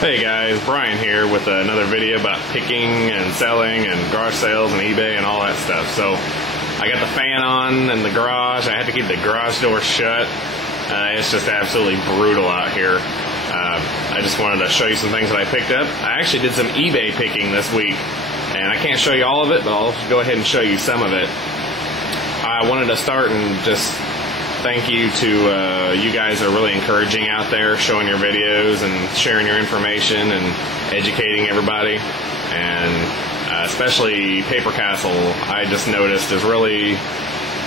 Hey guys, Brian here with another video about picking and selling and garage sales and eBay and all that stuff. So I got the fan on in the garage. I had to keep the garage door shut. It's just absolutely brutal out here. I just wanted to show you some things that I picked up. I actually did some eBay picking this week, and I can't show you all of it, but I'll go ahead and show you some of it. I wanted to start and just thank you to you guys are really encouraging out there, showing your videos and sharing your information and educating everybody. And especially Paper Castle, I just noticed is really,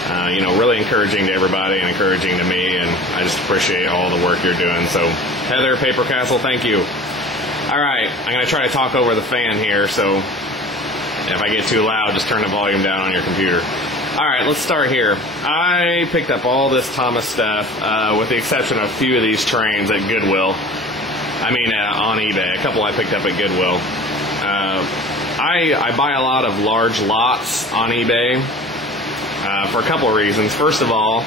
really encouraging to everybody and encouraging to me. And I just appreciate all the work you're doing. So Heather, Paper Castle, thank you. All right, I'm going to try to talk over the fan here. So if I get too loud, just turn the volume down on your computer. Alright, let's start here. I picked up all this Thomas stuff, with the exception of a few of these trains at Goodwill. On eBay. A couple I picked up at Goodwill. I buy a lot of large lots on eBay for a couple of reasons. First of all,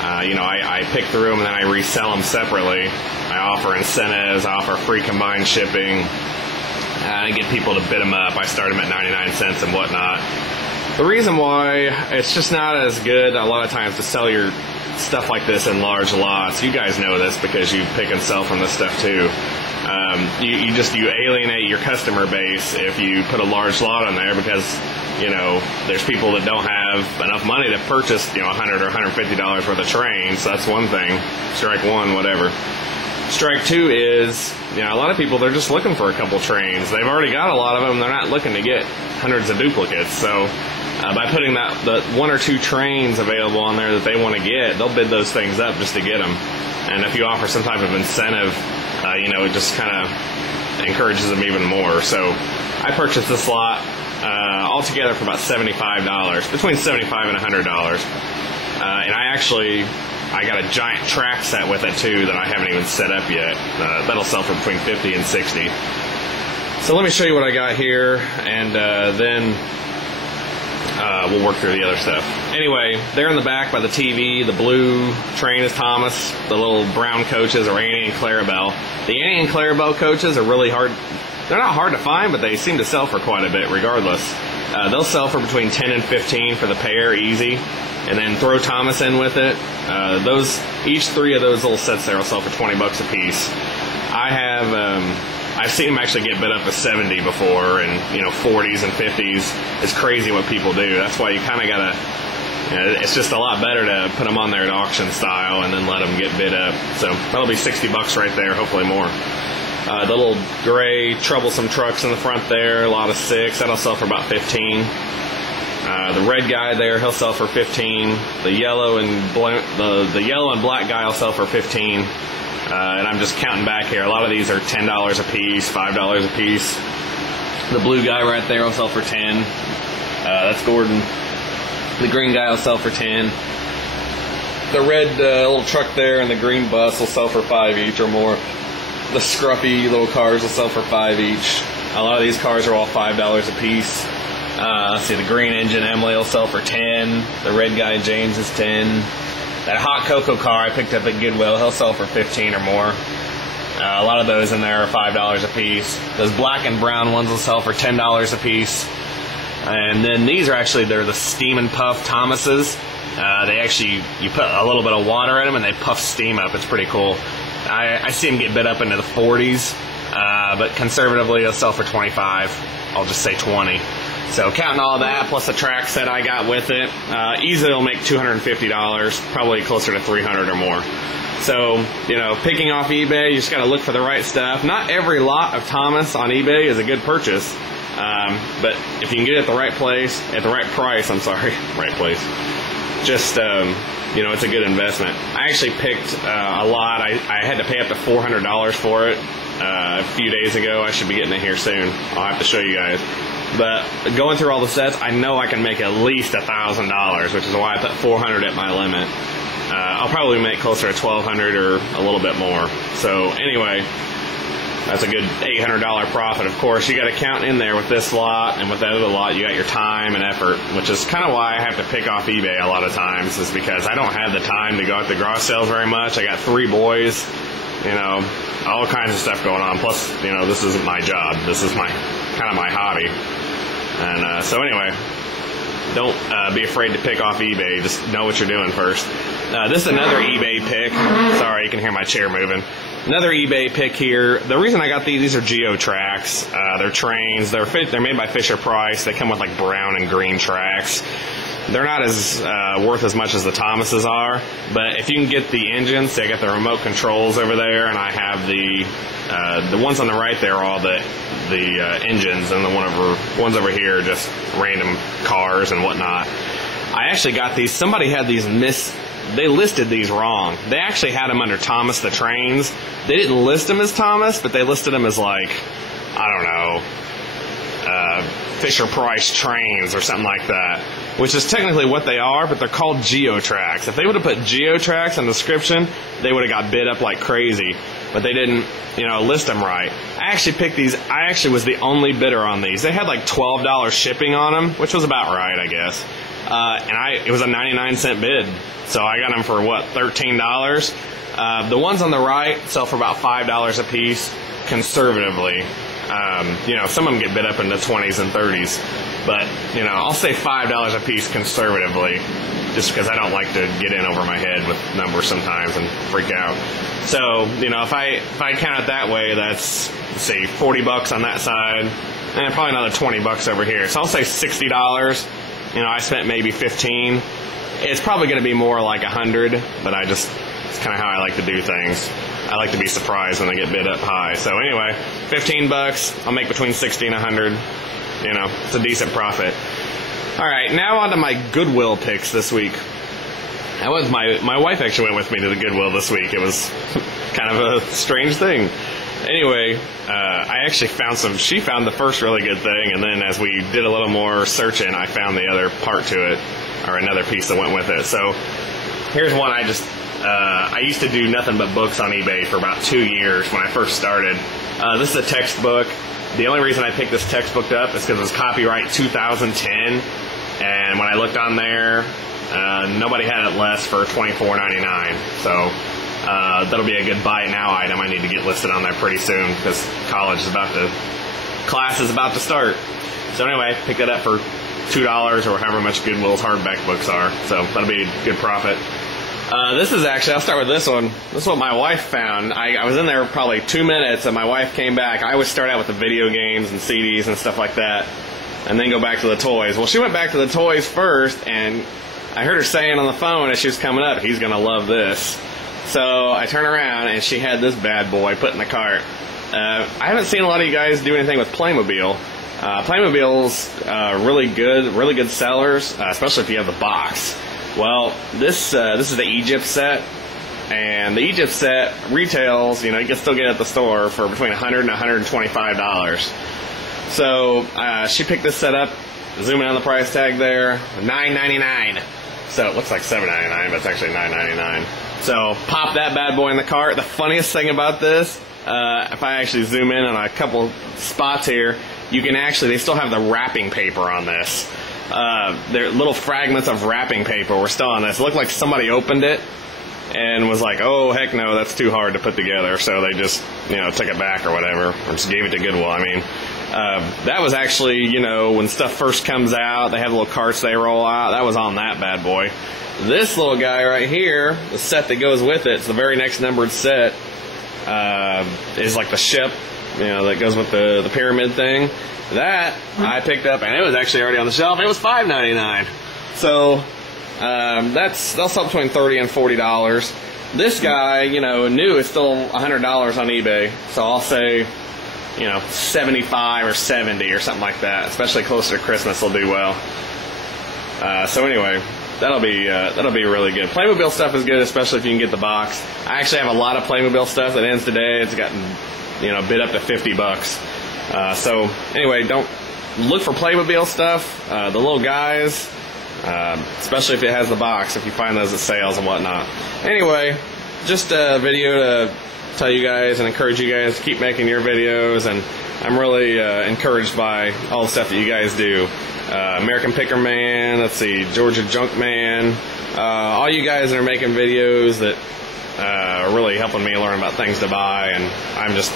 I pick through them and then I resell them separately. I offer incentives, I offer free combined shipping. I get people to bid them up. I start them at 99 cents and whatnot. The reason why it's just not as good a lot of times to sell your stuff like this in large lots, you guys know this because you pick and sell from this stuff too. You alienate your customer base if you put a large lot on there because, there's people that don't have enough money to purchase, $100 or $150 worth of trains. So that's one thing. Strike one, whatever. Strike two is, a lot of people, they're just looking for a couple trains. They've already got a lot of them. They're not looking to get hundreds of duplicates. So by putting the one or two trains available on there that they want to get, they'll bid those things up just to get them. And if you offer some type of incentive, it just kind of encourages them even more. So I purchased this lot altogether for about $75, between $75 and $100. And I got a giant track set with it too that I haven't even set up yet. That'll sell for between $50 and $60. So let me show you what I got here, and then we'll work through the other stuff. Anyway, there in the back by the TV, the blue train is Thomas. The little brown coaches are Annie and Clarabelle. The Annie and Clarabelle coaches are really hard. They're not hard to find, but they seem to sell for quite a bit regardless. They'll sell for between 10 and 15 for the pair, easy. And then throw Thomas in with it. Each three of those little sets there will sell for $20 a piece. I've seen them actually get bid up to 70 before, and 40s and 50s. It's crazy what people do. That's why you kind of gotta. It's just a lot better to put them on there at auction style and then let them get bid up. So that'll be $60 right there, hopefully more. The little gray troublesome trucks in the front there, a lot of 6. That'll sell for about 15. The red guy there, he'll sell for 15. The yellow and black guy will sell for 15. And I'm just counting back here. A lot of these are $10 a piece, $5 a piece. The blue guy right there will sell for 10. That's Gordon. The green guy will sell for 10. The red little truck there and the green bus will sell for 5 each or more. The scruffy little cars will sell for 5 each. A lot of these cars are all $5 a piece. Let's see, the green engine Emily will sell for 10. The red guy James is 10. That hot cocoa car I picked up at Goodwill, he'll sell for 15 or more. A lot of those in there are $5 a piece. Those black and brown ones will sell for $10 a piece. And then these are they're the Steam and Puff Thomases. You put a little bit of water in them and they puff steam up. It's pretty cool. I see them get bid up into the 40s, but conservatively they'll sell for 25. I'll just say 20. So counting all that, plus the track set I got with it, easily it'll make $250, probably closer to $300 or more. So, picking off eBay, you just got to look for the right stuff. Not every lot of Thomas on eBay is a good purchase, but if you can get it at the right place, at the right price, right place, just, it's a good investment. I actually picked a lot. I had to pay up to $400 for it a few days ago. I should be getting it here soon. I'll have to show you guys. But going through all the sets, I know I can make at least $1,000, which is why I put $400 at my limit. I'll probably make closer to $1,200 or a little bit more. So anyway, that's a good $800 profit. Of course, you got to count in there with this lot and with that other lot, you got your time and effort, which is kind of why I have to pick off eBay a lot of times, is because I don't have the time to go out to garage sales very much. I got 3 boys. you know, all kinds of stuff going on. Plus, you know, this isn't my job. This is my kind of my hobby. And so anyway, don't be afraid to pick off eBay. Just know what you're doing first. This is another eBay pick. Sorry, you can hear my chair moving. Another eBay pick here. The reason I got these are Geotrax. They're trains. They're made by Fisher-Price. They come with like brown and green tracks. They're not as worth as much as the Thomases are, but if you can get the engines, they got the remote controls over there, and I have the ones on the right there are all the engines, and the ones over here are just random cars and whatnot. I actually got these. Somebody had these they listed these wrong. They actually had them under Thomas the Trains. They didn't list them as Thomas, but they listed them as like, I don't know, Fisher-Price Trains or something like that, which is technically what they are, but they're called Geotrax. If they would have put Geotrax in the description, they would have got bid up like crazy, but they didn't, you know, list them right. I actually picked these. I actually was the only bidder on these. They had like $12 shipping on them, which was about right, I guess. And it was a 99-cent bid, so I got them for what, $13. The ones on the right sell for about $5 a piece, conservatively. You know, some of them get bid up in the 20s and 30s, but you know, I'll say $5 a piece conservatively, just because I don't like to get in over my head with numbers sometimes and freak out. So, you know, if I count it that way, that's, let's see, $40 on that side, and probably another $20 over here. So I'll say $60. You know, I spent maybe $15. It's probably going to be more like $100, but it's kind of how I like to do things. I like to be surprised when they get bid up high. So anyway, $15. I'll make between $60 and $100. You know, it's a decent profit. All right, now on to my Goodwill picks this week. That was my wife actually went with me to the Goodwill this week. It was kind of a strange thing. Anyway, I actually found she found the first really good thing, and then as we did a little more searching, I found the other part to it, or another piece that went with it. So here's one I used to do nothing but books on eBay for about 2 years when I first started. This is a textbook. The only reason I picked this textbook up is because it was copyright 2010, and when I looked on there, nobody had it less for $24.99. So that'll be a good buy it now item. I need to get listed on there pretty soon because class is about to start. So anyway, picked that up for $2 or however much Goodwill's hardback books are. So that'll be a good profit. This is actually, I'll start with this one. This is what my wife found. I was in there probably 2 minutes and my wife came back. I always start out with the video games and CDs and stuff like that, and then go back to the toys. Well, she went back to the toys first, and I heard her saying on the phone as she was coming up, he's going to love this. So I turn around and she had this bad boy put in the cart. I haven't seen a lot of you guys do anything with Playmobil. Playmobil's really good sellers, especially if you have the box. Well, this is the Egypt set, and the Egypt set retails, you know, you can still get it at the store for between $100 and $125. So she picked this set up, zoom in on the price tag there, $9.99. So it looks like $7.99, but it's actually $9.99. So pop that bad boy in the cart. The funniest thing about this, if I actually zoom in on a couple spots here, you can actually, they still have the wrapping paper on this. There little fragments of wrapping paper were still on this. It looked like somebody opened it and was like, oh, heck no, that's too hard to put together. So they just, you know, took it back or whatever, or just gave it to Goodwill. I mean, that was actually, you know, when stuff first comes out, they have little carts they roll out. That was on that bad boy. This little guy right here, the set that goes with it, it's the very next numbered set, is like the ship, you know, that goes with the pyramid thing. That I picked up, and it was actually already on the shelf. It was $5.99. So they'll sell between $30 and $40. This guy, you know, new is still $100 on eBay. So I'll say, you know, $75 or $70 or something like that. Especially closer to Christmas, will do well. So anyway, that'll be really good. Playmobil stuff is good, especially if you can get the box. I actually have a lot of Playmobil stuff that ends today. It's gotten, you know, bid up to $50. So anyway, don't look for Playmobil stuff. The little guys, especially if it has the box, if you find those at sales and whatnot. Anyway, just a video to tell you guys and encourage you guys to keep making your videos, and I'm really encouraged by all the stuff that you guys do. American Picker Man, let's see, Georgia Junk Man, all you guys that are making videos that really helping me learn about things to buy, and I'm just